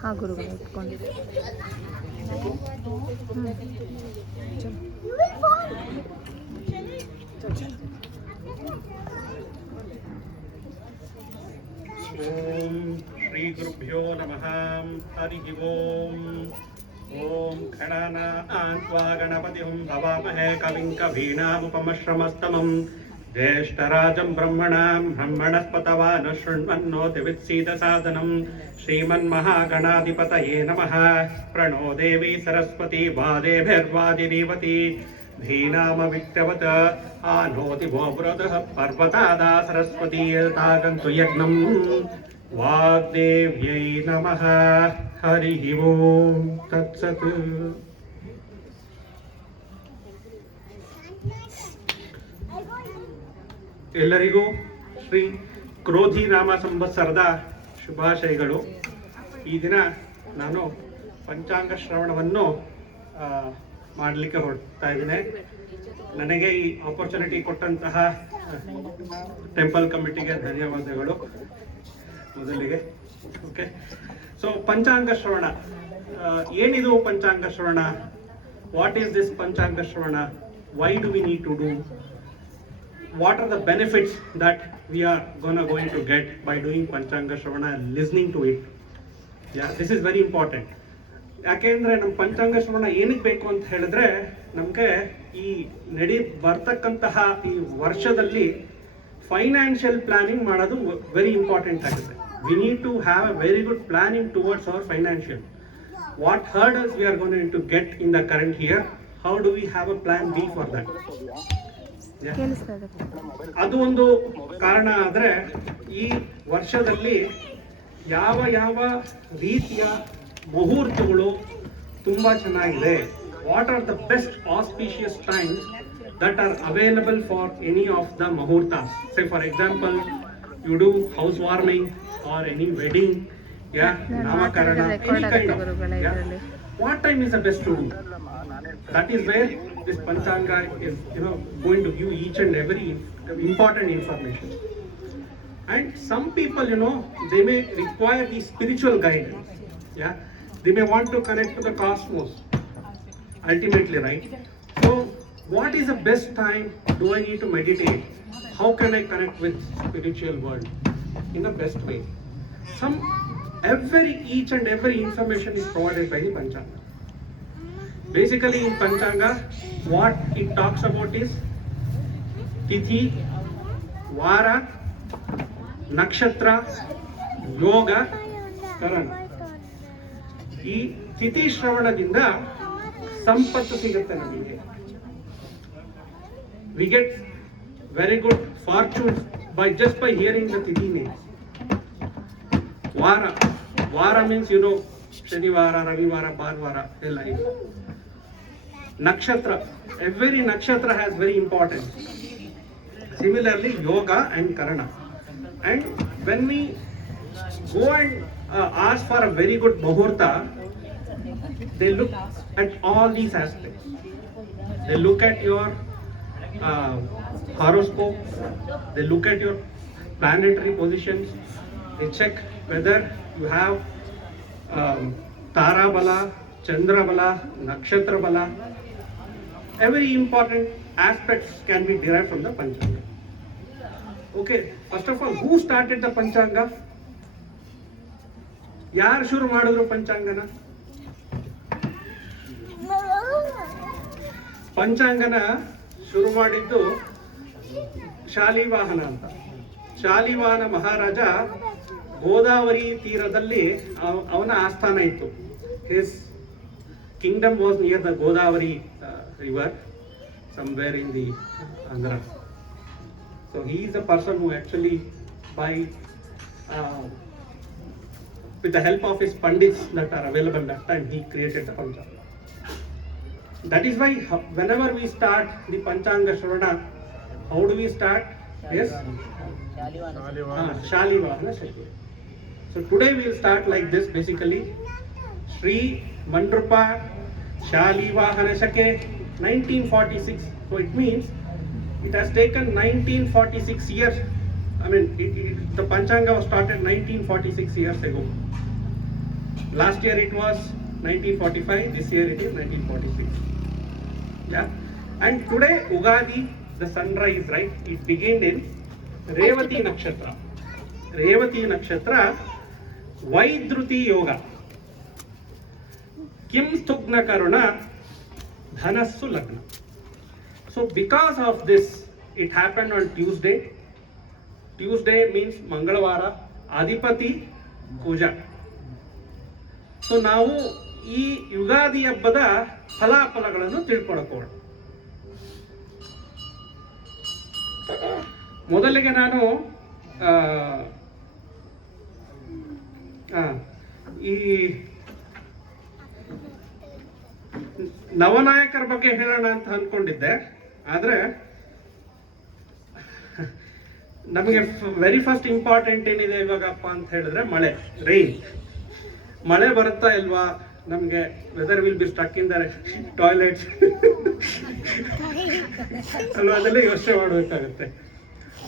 ಹಾಂ ಗುರುಗಳು ಇಟ್ಕೊಂಡು ಓಂ ಶ್ರೀ ಗುರುಭ್ಯೋ ನಮಃ. ಹರಿ ಓಂ. ಓಂ ಗಣಾನಾನ್ವಾ ಗಣಪತಿಂ ಭವಾಮಹೇ ಕವಿಂ ಕವೀನಾಮುಪಮಶ್ರಮಸ್ತಮಂ ಜ್ಯೇಷ್ಠರಾಜಂ ಬ್ರಹ್ಮಣಾಂ ಬ್ರಹ್ಮಣಸ್ಪತವಾನ್ ಶೃಣ್ವನ್ನೋತಿವಿತ್ಸೀದಸಾದನಂ ಶ್ರೀಮನ್ಮಹಾಗಣಾಧಿಪತಯೇ ನಮಃ. ಪ್ರಣೋ ದೇವಿ ಸರಸ್ವತಿ ವಾದೇಭಿರ್ವಾದಿನೀವತಿ ಧೀನಾಮವಿಕ್ರವತ್ ಆನೋತಿ ಗೋಪುರತಃ ಪರ್ವತಾದಾ ಸರಸ್ವತಿ ತಾಗಂತು ಯಜ್ಞಂ. ವಾಗ್ದೇವ್ಯೈ ನಮಃ. ಹರಿ ಓಂ ತತ್ಸತ್. ಎಲ್ಲರಿಗೂ ಶ್ರೀ ಕ್ರೋಧಿ ನಾಮ ಸಂವತ್ಸರದ ಶುಭಾಶಯಗಳು. ಈ ದಿನ ನಾನು ಪಂಚಾಂಗ ಶ್ರವಣವನ್ನು ಮಾಡಲಿಕ್ಕೆ ಹೊರಡ್ತಾ ಇದ್ದೇನೆ. ನನಗೆ ಈ ಆಪರ್ಚುನಿಟಿ ಕೊಟ್ಟಂತಹ ಟೆಂಪಲ್ ಕಮಿಟಿಗೆ ಧನ್ಯವಾದಗಳು ಮೊದಲಿಗೆ. ಓಕೆ, ಸೊ ಪಂಚಾಂಗ ಶ್ರವಣ, ಏನಿದು ಪಂಚಾಂಗ ಶ್ರವಣ? What is this panchanga shravana? Why do we need to do? What are the benefits that we are going to get by doing Panchanga Shravana and listening to it? Yeah, this is very important. ಯಾಕೆಂದ್ರೆ ನಮ್ಮ ಪಂಚಾಂಗ ಶ್ರವಣ ಏನಕ್ಕೆ ಬೇಕು ಅಂತ ಹೇಳಿದ್ರೆ, ನಮಗೆ ಈ ಬರ್ತಕ್ಕಂತಹ ಈ ವರ್ಷದಲ್ಲಿ ಫೈನಾನ್ಷಿಯಲ್ ಪ್ಲಾನಿಂಗ್ ಮಾಡೋದು ವೆರಿ ಇಂಪಾರ್ಟೆಂಟ್ ಆಗುತ್ತೆ. We need to have a very good planning towards our financial. What hurdles we are going to get in the current year, how do we have a plan B for that? ಅದು ಒಂದು ಕಾರಣ. ಆದರೆ ಈ ವರ್ಷದಲ್ಲಿ ಯಾವ ಯಾವ ರೀತಿಯ ಮುಹೂರ್ತಗಳು ತುಂಬಾ ಚೆನ್ನಾಗಿದೆ, what are the best auspicious times that are available for any of the muhurtas? Say for example, you do housewarming or any wedding, namakarana, any kind of, what time is the best to do? That is where this Panchanga is, going to give each and every important information. And some people, they may require the spiritual guidance. Yeah, they may want to connect to the cosmos ultimately, right? So what is the best time? Do I need to meditate? How can I connect with spiritual world in the best way? Each and every information is provided by the Panchanga. Basically in Panchanga, what it talks about is Tithi, Vara, Nakshatra, Yoga, Karana. ಈ ತಿಥಿ ಶ್ರವಣದಿಂದ ಸಂಪತ್ತು ಸಿಗುತ್ತೆ ನಮಗೆ. We get very good fortune just by hearing the Tithi names. Vara means, Shanivara, Ravivara, Bharvara, they like. Nakshatra, every nakshatra has very importance. Similarly, Yoga and Karana. And when we go and ask for a very good muhurta, they look at all these aspects. They look at your horoscope, they look at your planetary positions, they check whether you have Tara Bala, Chandra Bala, Nakshatra Bala. Every important aspects can be derived from the Panchanga. Okay, first of all, who started the Panchanga? ಯಾರು ಶುರು ಮಾಡಿದ್ರು ಪಂಚಾಂಗನ? ಪಂಚಾಂಗನ ಶುರು ಮಾಡಿದ್ದು ಶಾಲಿವಾಹನ ಅಂತ. ಶಾಲಿವಾಹನ ಮಹಾರಾಜ ಗೋದಾವರಿ ತೀರದಲ್ಲಿ ಅವನ ಆಸ್ಥಾನ ಇತ್ತು. His Kingdom was near the Godavari river, somewhere in the Andhra. So he is the person who actually, with the help of his pandits that are available that time, he created the Panchanga. That is why whenever we start the Panchanga Shravana, how do we start? Yes? Shalivahana Shake. So today we will start like this basically. Sri Mandrupa Shalivahana Shake 1946. So it means it has taken 1946 years the Panchanga was started 1946 years ago. Last year it was 1945, this year it is 1946. Yeah. And today, Ugadi, the sunrise, right? It began in Revati Nakshatra. Revati Nakshatra, Vaidruti Yoga. Kim Stugna Karuna, Dhanassu Lagna. So because of this, it happened on Tuesday. Tuesday means Mangalavara, Adipati Puja. So ನಾವು ಈ ಯುಗಾದಿ ಹಬ್ಬದ ಫಲಾಫಲಗಳನ್ನು ತಿಳ್ಕೊಳ್ಳೋಣ. ಮೊದಲಿಗೆ ನಾನು ಈ ನವನಾಯಕರ ಬಗ್ಗೆ ಹೇಳೋಣ ಅಂತ ಅಂದ್ಕೊಂಡಿದ್ದೆ. ಆದ್ರೆ ನಮಗೆ ವೆರಿ ಫಸ್ಟ್ ಇಂಪಾರ್ಟೆಂಟ್ ಏನಿದೆ ಇವಾಗಪ್ಪ ಅಂತ ಹೇಳಿದ್ರೆ ಮಳೆ, ರೈನ್. ಮಳೆ ಬರುತ್ತಾ ಇಲ್ವಾ, ನಮಗೆ weather will be stuck in the toilets ಅಲ್ವಾ, ಅದೆಲ್ಲ ಯೋಚನೆ ಮಾಡಬೇಕಾಗುತ್ತೆ.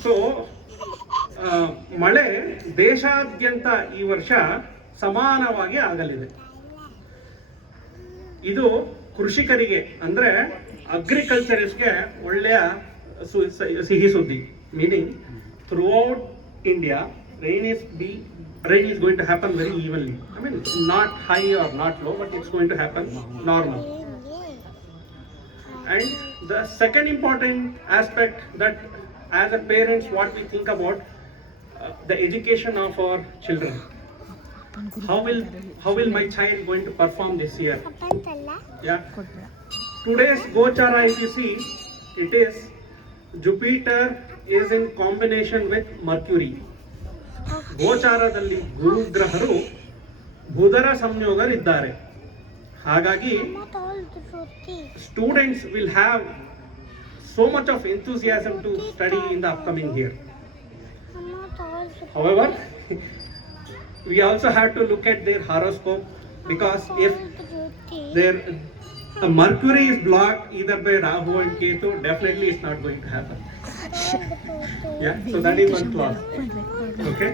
ಸೊ ಮಳೆ ದೇಶಾದ್ಯಂತ ಈ ವರ್ಷ ಸಮಾನವಾಗಿ ಆಗಲಿದೆ. ಇದು ಕೃಷಿಕರಿಗೆ ಅಂದ್ರೆ ಅಗ್ರಿಕಲ್ಚರಿಸ್ಟ್ಗೆ ಒಳ್ಳೆಯ ಸಿಹಿ ಸುದ್ದಿ. Meaning throughout India rain is going to happen very evenly. Not high or not low, but it's going to happen normal. And the second important aspect, that as a parents what we think about the education of our children. How will my child going to perform this year? Yeah. Today's Gochara, if you see, it is Jupiter is in combination with Mercury. ಗೋಚಾರದಲ್ಲಿ ಗುರುಗ್ರಹರು ಬುಧರ ಸಂಯೋಗರಿದ್ದಾರೆ. ಹಾಗಾಗಿ students will have so much of enthusiasm to study in the upcoming year. However, we also have to look at their horoscope, because if their Mercury is blocked either by Rahu and Ketu, definitely it's not going to happen. Yeah, so that is one clause. Okay,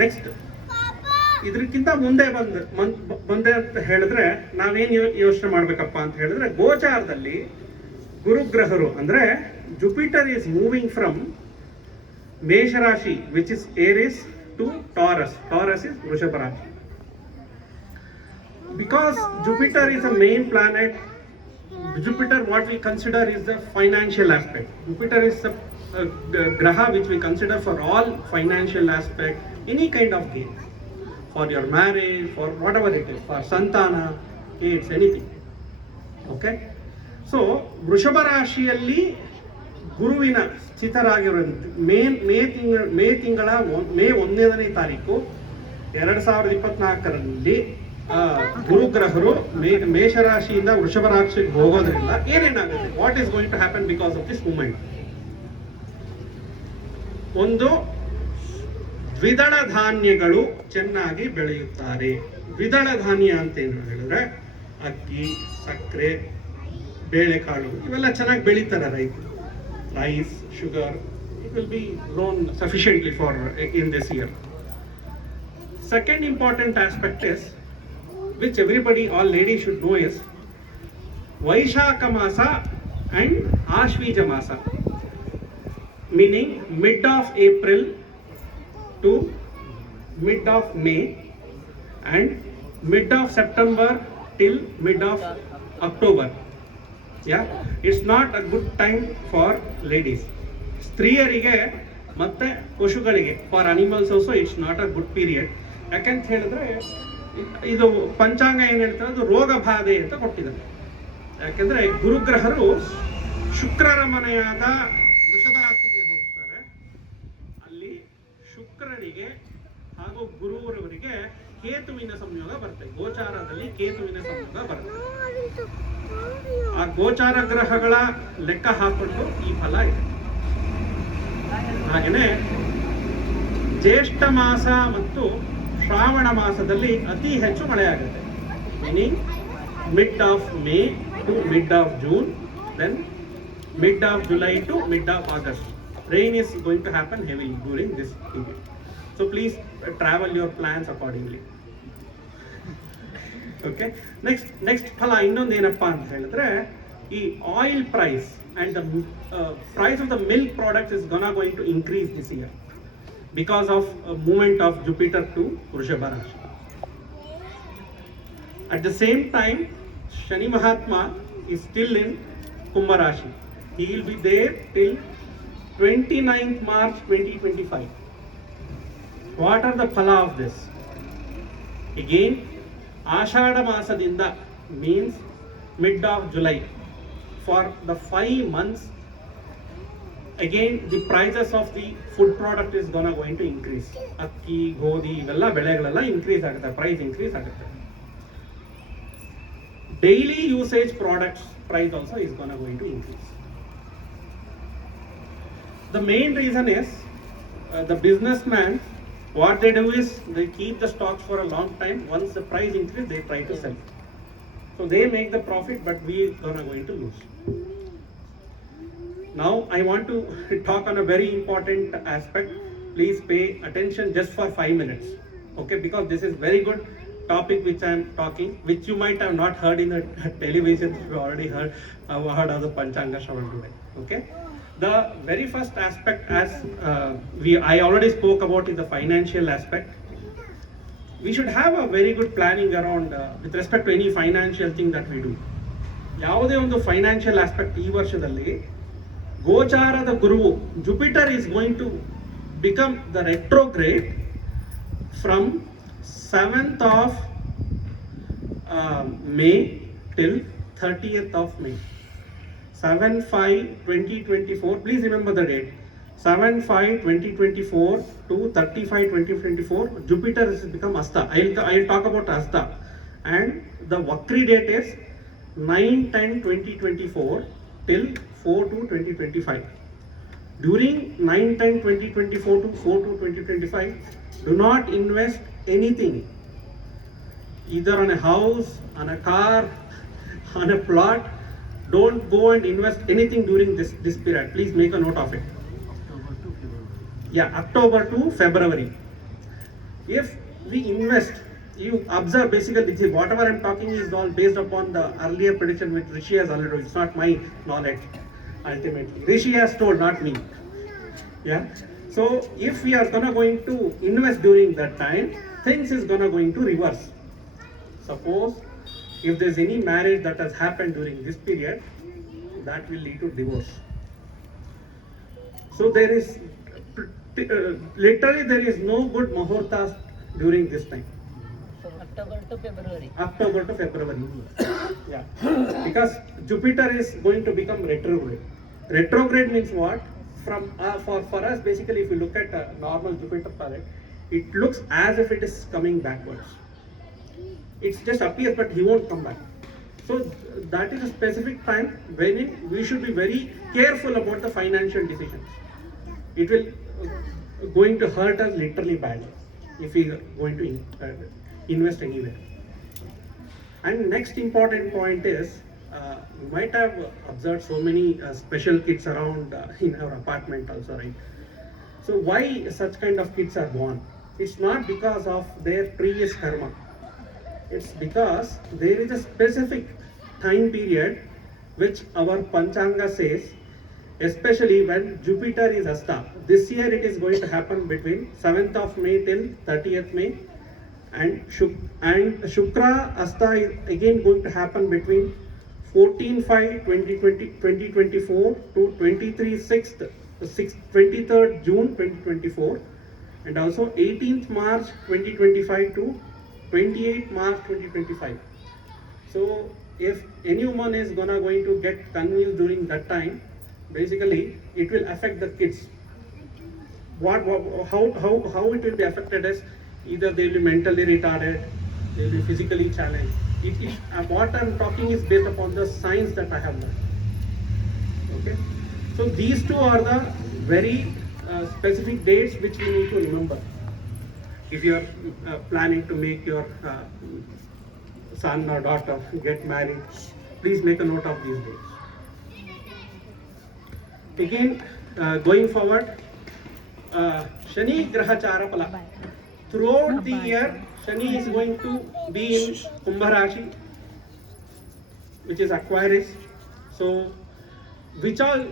next, ಇದಕ್ಕಿಂತ ಮುಂದೆ ಬಂದೆ ಅಂತ ಹೇಳಿದ್ರೆ ನಾವೇನು ಯೋಚನೆ ಮಾಡ್ಬೇಕಪ್ಪ ಅಂತ ಹೇಳಿದ್ರೆ, ಗೋಚಾರದಲ್ಲಿ ಗುರುಗ್ರಹರು ಅಂದ್ರೆ ಜುಪಿಟರ್ ಈಸ್ ಮೂವಿಂಗ್ ಫ್ರಮ್ ಮೇಷರಾಶಿ which is Aries to Taurus. Taurus is Vrishabha rashi. Because Jupiter is a main planet, Jupiter what we consider is the financial aspect. Jupiter is the graha which we consider for all financial aspect, any kind of gain, for your marriage, for whatever it is, for santana, kids, anything. Okay, so ವೃಷಭ ರಾಶಿಯಲ್ಲಿ ಗುರುವಿನ ಸ್ಥಿತರಾಗಿರೋದು ಮೇ ತಿಂಗಳ ಮೇ 1ನೇ ತಾರೀಕು 2024ರಲ್ಲಿ ಗುರುಗ್ರಹರು ಮೇಷರಾಶಿಯಿಂದ ವೃಷಭ ರಾಶಿಗೆ ಹೋಗೋದ್ರಿಂದ ಏನೇನಾಗುತ್ತೆ, what is going to happen because of this moment? ಒಂದು, ದ್ವಿದಳ ಧಾನ್ಯಗಳು ಚೆನ್ನಾಗಿ ಬೆಳೆಯುತ್ತಾರೆ. ದ್ವಿದಳ ಧಾನ್ಯ ಅಂತ ಏನು ಹೇಳಿದ್ರೆ ಅಕ್ಕಿ, ಸಕ್ಕರೆ, ಬೇಳೆಕಾಳು ಇವೆಲ್ಲ ಚೆನ್ನಾಗಿ ಬೆಳೀತಾರೆ ರೈತರು. Rice, sugar, it will be grown sufficiently for in this year. Second important aspect is, which everybody, all ladies should know, is Vaishaka Masa and Ashvija Masa, meaning mid of April to mid of May and mid of September till mid of October. Yeah, it's not a good time for ladies. ಸ್ತ್ರೀಯರಿಗೆ ಮತ್ತೆ ಪಶುಗಳಿಗೆ, for animals also it's not a good period. ಯಾಕಂತ ಹೇಳಿದ್ರೆ ಇದು ಪಂಚಾಂಗ ಏನ್ ಹೇಳ್ತಾರೆ, ಅದು ರೋಗ ಬಾಧೆ ಅಂತ ಕೊಟ್ಟಿದ್ದಾರೆ. ಯಾಕೆಂದ್ರೆ ಗುರುಗ್ರಹರು ಶುಕ್ರರ ಮನೆಯಾದ ವೃಷಭ ರಾಶಿಗೆ ಹೋಗ್ತಾರೆ. ಅಲ್ಲಿ ಶುಕ್ರನಿಗೆ ಹಾಗೂ ಗುರುವರವರಿಗೆ ಕೇತುವಿನ ಸಂಯೋಗ ಬರುತ್ತೆ. ಗೋಚಾರದಲ್ಲಿ ಕೇತುವಿನ ಸಂಯೋಗ ಬರುತ್ತೆ. ಆ ಗೋಚಾರ ಗ್ರಹಗಳ ಲೆಕ್ಕ ಹಾಕೊಂಡು ಈ ಫಲ ಇದೆ. ಹಾಗೆಯೇ ಜ್ಯೇಷ್ಠ ಮಾಸ ಮತ್ತು ಶ್ರಾವಣ ಮಾಸದಲ್ಲಿ ಅತಿ ಹೆಚ್ಚು ಮಳೆಯಾಗುತ್ತೆ. Meaning mid of May to mid of June, then mid of July to mid of August. rain is going to happen heavily during this period. So please travel your plans accordingly. Okay, next ಫಲ ಇನ್ನೊಂದು ಏನಪ್ಪಾ ಅಂತ ಹೇಳಿದ್ರೆ ಈ oil price and the price of the milk product is going to increase this year because of movement of Jupiter to Vrishabha Rashi. At the same time, Shani Mahatma is still in Kumbha Rashi. He will be there till 29th March 2025. What are the phala of this? Again, Ashada Masadinda means mid of July. For the 5 months, again the prices of the food product is going to increase. Akki, ಗೋಧಿ ಇವೆಲ್ಲ ಬೆಳೆಗಳೆಲ್ಲ increase ಆಗುತ್ತೆ, price increase ಆಗುತ್ತೆ. Daily usage products price also is going to increase. The main reason is the businessman, what they do is they keep the stocks for a long time. Once the price increase, they try to sell. So they make the profit, but we are going to lose. Now I want to talk on a very important aspect. Please pay attention just for 5 minutes, okay? Because this is very good topic which I am talking, which you might have not heard in the television. You already heard of the Panchanga Shravan today, okay? The very first aspect, as I already spoke about, is the financial aspect. We should have a very good planning around with respect to any financial thing that we do. ಯಾವುದೇ ಒಂದು financial aspect ಈ ವರ್ಷದಲ್ಲಿ ಗೋಚಾರದ ಗುರುವು Jupiter is going to become the retrograde from 7th of May till 30th of May. 7/5/2024, please remember the date. 7/5/2024 to 35/2024, Jupiter has become Hasta. I'll talk about Hasta, and the Vakri date is 9/10/2024 till 4/2/2025. During 9/10/2024 to 4/2/2025, do not invest anything, either on a house, on a car, on a plot. Don't go and invest anything during this period. Please make a note of it. October to February. If we invest, you observe, basically whatever I'm talking is all based upon the earlier prediction which Rishi has already told. It's not my knowledge ultimately. Rishi has told, not me. So if we are going to invest during that time, things is going to reverse. Suppose if there's any marriage that has happened during this period, that will lead to divorce. So there is literally there is no good muhurtas during this time. October to February. October to February. Because Jupiter is going to become retrograde. Retrograde means what? From for us, basically, if you look at a normal Jupiter planet, it looks as if it is coming backwards. It just appears, but he won't come back. So that is a specific time when we should be very careful about the financial decisions. It will going to hurt us literally badly if we are going to invest anywhere. And next important point is, you might have observed so many special kids around in our apartment also, right? So why such kind of kids are born? It's not because of their previous karma. It's because there is a specific time period which our Panchanga says, especially when Jupiter is Hasta. This year it is going to happen between 7th of May till 30th May, and Shukra Hasta is again going to happen between 14/5/2024 to 23rd June 2024, and also 18th March 2025 to 28th March 2025. So if any woman is going to get conceived during that time, basically it will affect the kids. How it will be affected is either they will be mentally retarded, they will be physically challenged. What I'm talking is based upon the science that I have learned. Okay, so these two are the very specific dates which we need to remember if you are planning to make your son or daughter get married. Please make a note of these dates. Again, going forward, Shani Grahachara Pala. Throughout the year, Shani is going to be in Kumbha Rashi, which is Aquarius. So, which all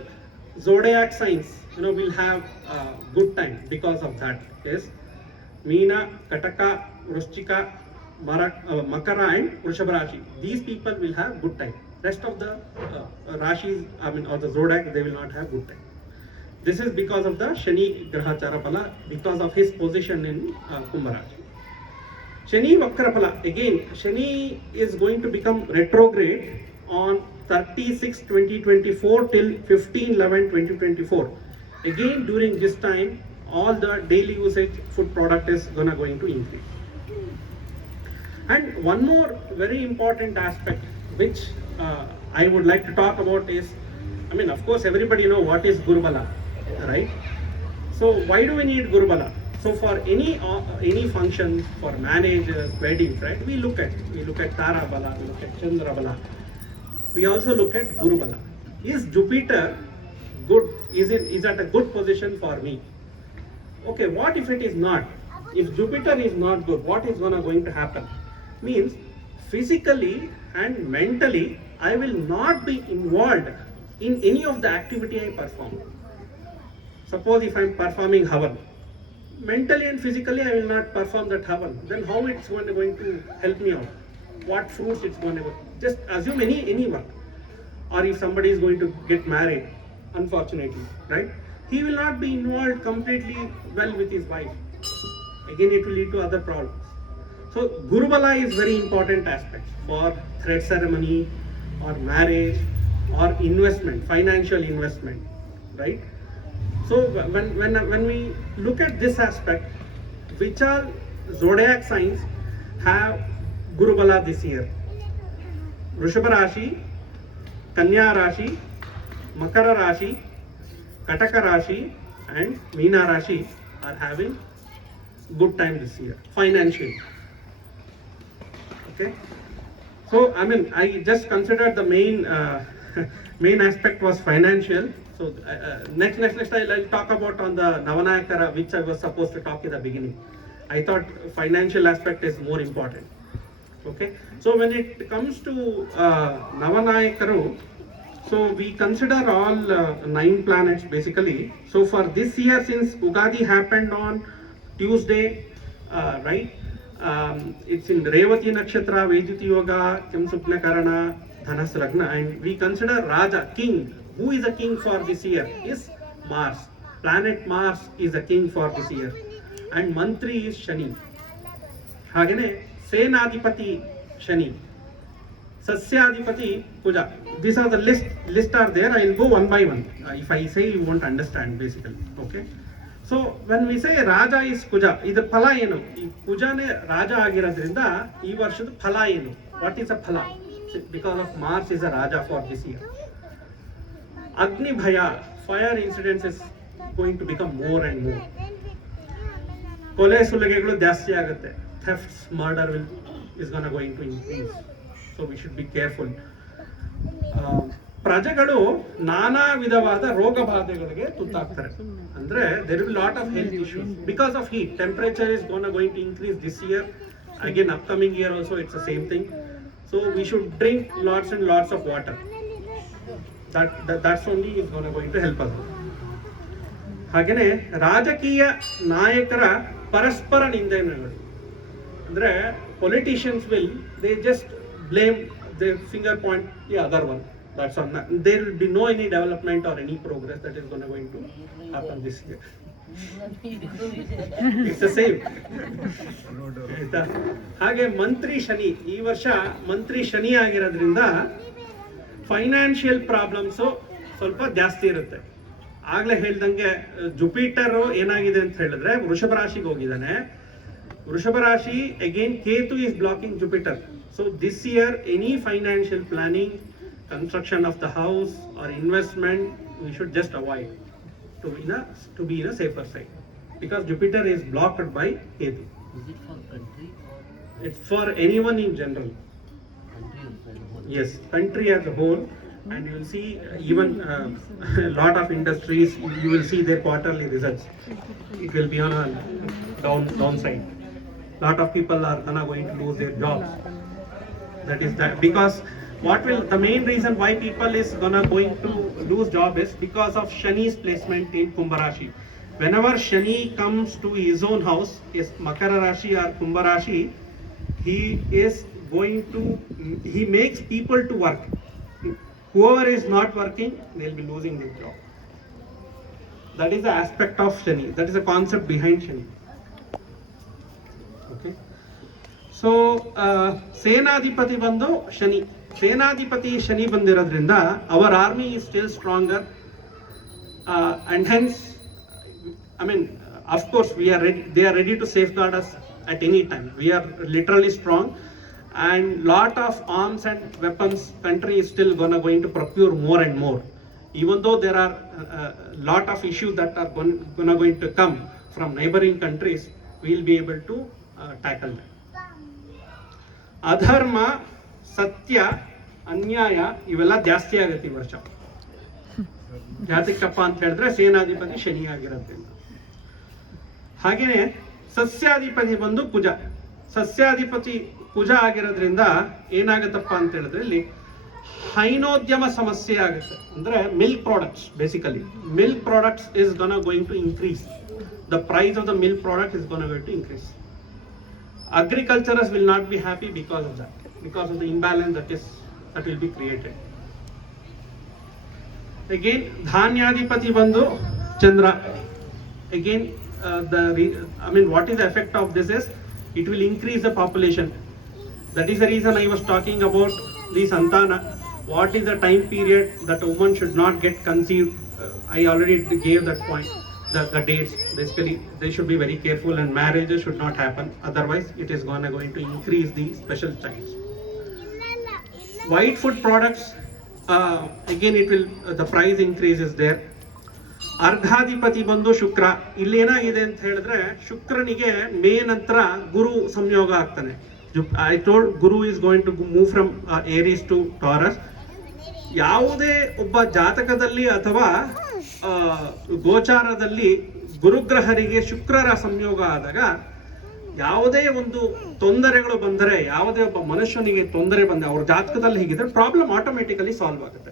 zodiac signs, will have a good time because of that. Yes, Meena, Kataka, Vrishchika, Makara and Vrishabha Rashi. These people will have good time. Rest of the Rashis, or the zodiac, they will not have good time. This is because of the Shani Grahachara Pala, because of his position in Kumbha Rashi. Shani Vakrapala, again, Shani is going to become retrograde on 30/6/2024 till 15/11/2024. Again, during this time, all the daily usage food product is going to increase. And one more very important aspect which I would like to talk about is, of course, everybody know what is Gurubala, right? So why do we need Gurubala? So for any function, for marriages, weddings, right? We look at Tara Bala, we look at Chandra Bala. We also look at Guru Bala. Is Jupiter good? Is at a good position for me? Okay, what if it is not? If Jupiter is not good, what is going to happen? Means physically and mentally, I will not be involved in any of the activity I perform. Suppose if I am performing Havan, mentally and physically I will not perform that Havan. Then how it's going to help me out? What fruits it's going to go? Just assume any work. Or if somebody is going to get married, unfortunately, right? He will not be involved completely well with his wife. Again, it will lead to other problems. So Gurubala is very important aspect for thread ceremony or marriage or investment, financial investment, right? So when we look at this aspect, which are zodiac signs have Gurubala this year? Vrishabha Rashi, Kanya Rashi, Makara Rashi, Kataka Rashi and Meena Rashi are having good time this year, financially. Okay, so I just considered the main main aspect was financial. So next I'll talk about on the Navanayakara, which I was supposed to talk in the beginning. I thought financial aspect is more important. Okay, so when it comes to Navanayakaru, so we consider all 9 planets basically. So for this year, since Ugadi happened on Tuesday, right? It's in Revati Nakshatra, Vediti Yoga, Kimsupna Karana, Dhanas Lagna, and we consider Raja, king. Who is a king for this year? Is Mars. Planet Mars is a king for this year. And Mantri is Shani. Hagene, Senadipati Shani. Sasyadipati Puja. These are the list are there. I will go one by one. If I say, you won't understand basically. Okay. So when we say Raja is Kuja, idu phala enu? Kuja ne Raja agiradrinda ee varshada phala enu? What is a phala? Because of Mars is a Raja for this year. Agni Bhaya, fire incidents is going to become more and more. Kole sulagegulu ಜಾಸ್ತಿ ಆಗುತ್ತೆ. Thefts, murder is going to increase. So we should be careful. ಪ್ರಜೆಗಳು ನಾನಾ ವಿಧವಾದ ರೋಗ ಬಾಧೆಗಳಿಗೆ ತುತ್ತಾಗ್ತಾರೆ. ಅಂದ್ರೆ there will be lot of health issues because of heat. Temperature is going to increase this year. Again, upcoming year also it's the same thing. So we should drink lots and lots of water. That's only is going to help us. ಹಾಗೇನೆ ರಾಜಕೀಯ ನಾಯಕರ ಪರಸ್ಪರ ನಿಂದನೆಗಳು. ಅಂದ್ರೆ politicians they just blame, they finger point the other one. That's on. There will be no any development or any progress that is going to happen this year. It's the same. ಹಾಗೆ ಮಂತ್ರಿ ಶನಿ, ಈ ವರ್ಷ ಮಂತ್ರಿ ಶನಿ ಆಗಿರೋದ್ರಿಂದ financial problems ಸ್ವಲ್ಪ ಜಾಸ್ತಿ ಇರುತ್ತೆ. ಆಗ್ಲೇ ಹೇಳ್ದಂಗೆ Jupiter ಏನಾಗಿದೆ ಅಂತ ಹೇಳಿದ್ರೆ ವೃಷಭ ರಾಶಿಗೆ ಹೋಗಿದ್ದಾನೆ. ವೃಷಭ ರಾಶಿ again Ketu is blocking Jupiter. So this year any financial planning, construction of the house or investment, we should just avoid to be in a safer side, because Jupiter is blocked by Ketu. Is it for country or? It's for anyone in general. Country as a whole. Yes, country as a whole. and you will see even a lot of industries, you will see their quarterly results. It will be on a downside. Lot of people are going to lose their jobs. That is that, because the main reason why people is going to lose job is because of Shani's placement in Kumbha Rashi. Whenever Shani comes to his own house, is Makara Rashi or Kumbha Rashi, he makes people to work. Whoever is not working, they'll be losing their job. That is the aspect of Shani. That is the concept behind Shani. Okay. So ಸೇನಾಧಿಪತಿ ಬಂದು ಶನಿ. ಸೇನಾಧಿಪತಿ ಶನಿ ಬಂದಿರೋದ್ರಿಂದ our army is still stronger, and hence, I mean, of course they are ready to safeguard us at any time. We are literally strong, and lot of arms and weapons country is still going to procure more and more. Even though there are lot of issues that are going to come from neighboring countries, we will be able to tackle them. ಅಧರ್ಮ, ಸತ್ಯ, ಅನ್ಯಾಯ ಇವೆಲ್ಲ ಜಾಸ್ತಿ ಆಗುತ್ತೆ ಈ ವರ್ಷ. ಜಾತಕಪ್ಪ ಅಂತ ಹೇಳಿದ್ರೆ ಸೇನಾಧಿಪತಿ ಶನಿ ಆಗಿರೋದ್ರಿಂದ. ಹಾಗೇನೆ ಸಸ್ಯಾಧಿಪತಿ ಬಂದು ಕುಜ. ಸಸ್ಯಾಧಿಪತಿ ಕುಜ ಆಗಿರೋದ್ರಿಂದ ಏನಾಗುತ್ತಪ್ಪ ಅಂತ ಹೇಳಿದ್ರೆ ಇಲ್ಲಿ ಹೈನೋದ್ಯಮ ಸಮಸ್ಯೆ ಆಗುತ್ತೆ. ಅಂದ್ರೆ milk products, basically milk products is going to increase. The price of the milk product is going to increase. Agriculturists will not be happy because of that, because of the imbalance that will be created. Again, Dhanyadipati Bandhu Chandra. Again, what is the effect of this is it will increase the population. That is the reason I was talking about the Santana. What is the time period that a woman should not get conceived? I already gave that point. The dates, basically they should be very careful, and marriages should not happen, otherwise it is going to increase the special times. White food products, again it will the price increase is there. ಅರ್ಘಾಧಿಪತಿ ಬಂದು ಶುಕ್ರ. ಇಲ್ಲಿ ಏನಾಗಿದೆ ಅಂತ ಹೇಳಿದ್ರೆ ಶುಕ್ರನಿಗೆ ಮೇ ನಂತರ ಗುರು ಸಂಯೋಗ ಆಗ್ತಾನೆ. I told Guru is going to move from Aries to Taurus. ಯಾವುದೇ ಒಬ್ಬ ಜಾತಕದಲ್ಲಿ ಅಥವಾ ಗೋಚಾರದಲ್ಲಿ ಗುರುಗ್ರಹರಿಗೆ ಶುಕ್ರರ ಸಂಯೋಗ ಆದಾಗ ಯಾವುದೇ ಒಂದು ತೊಂದರೆಗಳು ಬಂದರೆ, ಯಾವುದೇ ಒಬ್ಬ ಮನುಷ್ಯನಿಗೆ ತೊಂದರೆ ಬಂದ ಅವ್ರ ಜಾತಕದಲ್ಲಿ ಹೀಗಿದ್ರೆ ಪ್ರಾಬ್ಲಮ್ ಆಟೋಮೆಟಿಕಲಿ ಸಾಲ್ವ್ ಆಗುತ್ತೆ.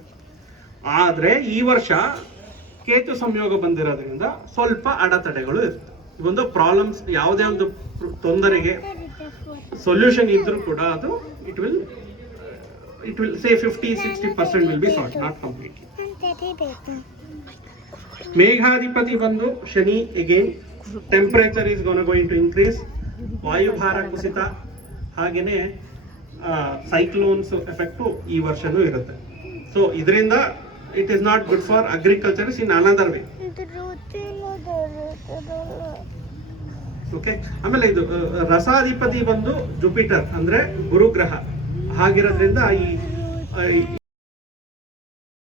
ಆದ್ರೆ ಈ ವರ್ಷ ಕೇತು ಸಂಯೋಗ ಬಂದಿರೋದ್ರಿಂದ ಸ್ವಲ್ಪ ಅಡೆತಡೆಗಳು ಇರುತ್ತೆ. ಒಂದು ಪ್ರಾಬ್ಲಮ್ಸ್, ಯಾವುದೇ ಒಂದು ತೊಂದರೆಗೆ ಸೊಲ್ಯೂಷನ್ ಇದ್ರೂ ಕೂಡ ಅದು it will say 50-60% will be solved, not completely. ಮೇಘಾಧಿಪತಿ ಬಂದು Shani. Again temperature is going to increase. ವಾಯುಭಾರ ಕುಸಿತ, ಹಾಗೇನೆ ಸೈಕ್ಲೋನ್ಸ್ ಎಫೆಕ್ಟ್ ಈ ವರ್ಷನೂ ಇರುತ್ತೆ. ಸೊ ಇದರಿಂದ it is not good for agriculture in another way. Okay. ಆಮೇಲೆ ಇದು ರಸಾಧಿಪತಿ ಬಂದು ಜುಪಿಟರ್, ಅಂದ್ರೆ ಗುರುಗ್ರಹ ಆಗಿರೋದ್ರಿಂದ ಈ